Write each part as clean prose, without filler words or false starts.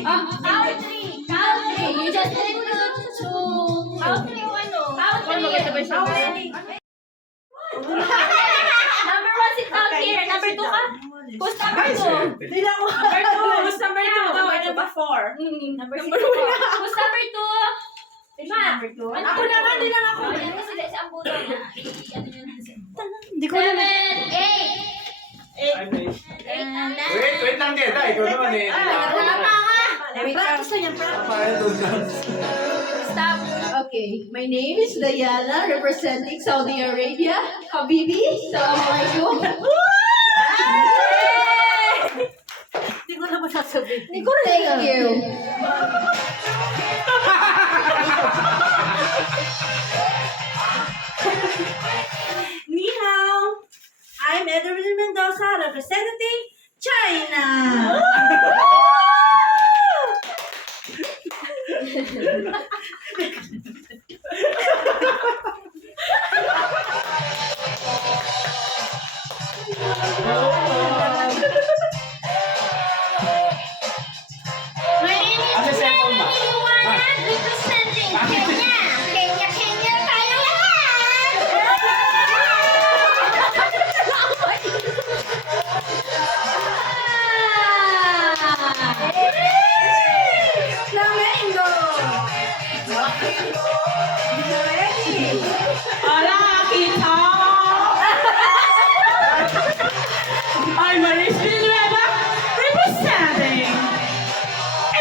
Country. Country. You just need to country yung ano. Country. Number 1 sit down here. Number 2 ka? Who's number 2? Number 2. Who's number 2? Number 4. Number 6 ka. Who's number 2? Lima. Ako naman, di lang ako. Yan kasi si Ambulo niya. Hindi ko naman. 7, 8. Wait lang din. Ikaw naman eh. Wala pa ka. Practice na yan, practice. Stop. Okay, my name is Diana, representing Saudi Arabia. Habibi, Assalamualaikum. Hindi ko na masasabihin. Thank you. Ni hao. I'm Edwin Mendoza, representing China. My name is Jenny Liwanag, representing Kenya. Kenya tayo Flamengo. Hola, kita! I'm Maris Villanueva, representing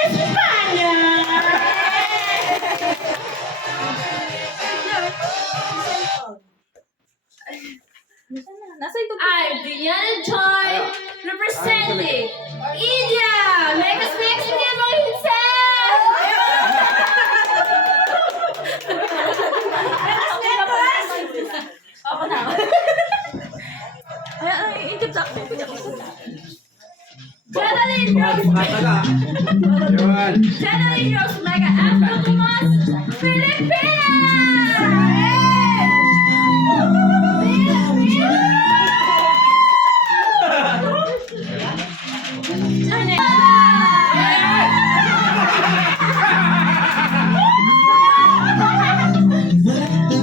España! I'm Diana Joy, representing India. Make us mix in the Ako na. Ay, intip sa ako. Janeline Rose Mega Afro Tomas, Pilipinas!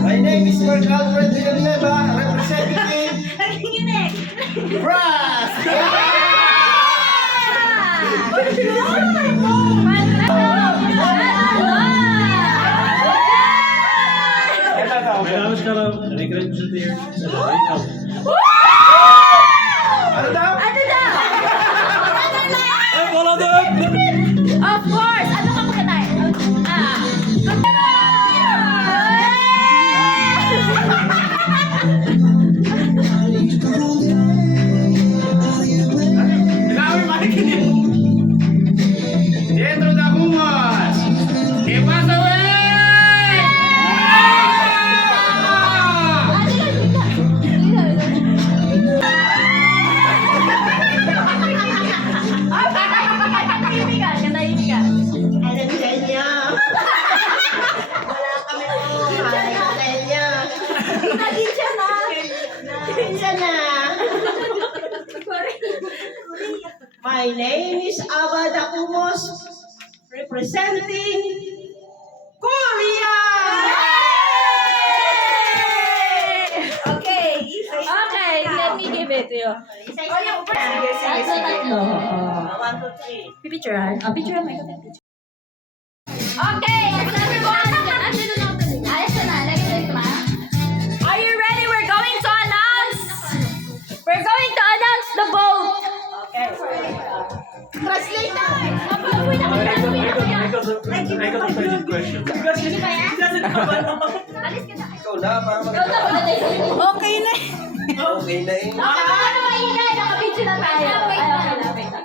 My name is Mark Alfred Villanueva, representing France. Mijn naam is Carlo en ik representeer Ano daw? Of course! Ano ka magkatay? Grabe, makikinig. Dentro da Humas. ¿Qué pasa, güey? Alam sa inyo. Wala kami alam sa inyo. Pinsa na. My name is Abada Kumos, representing Korea. Okay. Okay, let me give it to you. Tatlo. 1, 2, 3. Pipicturean? Picturean mo. Okay, everyone. Ayos na. Lagyan na. Are you ready? We're going to announce the vote. Translate na. I got a crazy question. Sige ba yan? Alis ka na. Ikaw na, para Okay na. Okay na eh. Okay, paano maingay? Nakapicture na tayo. Ay, okay na.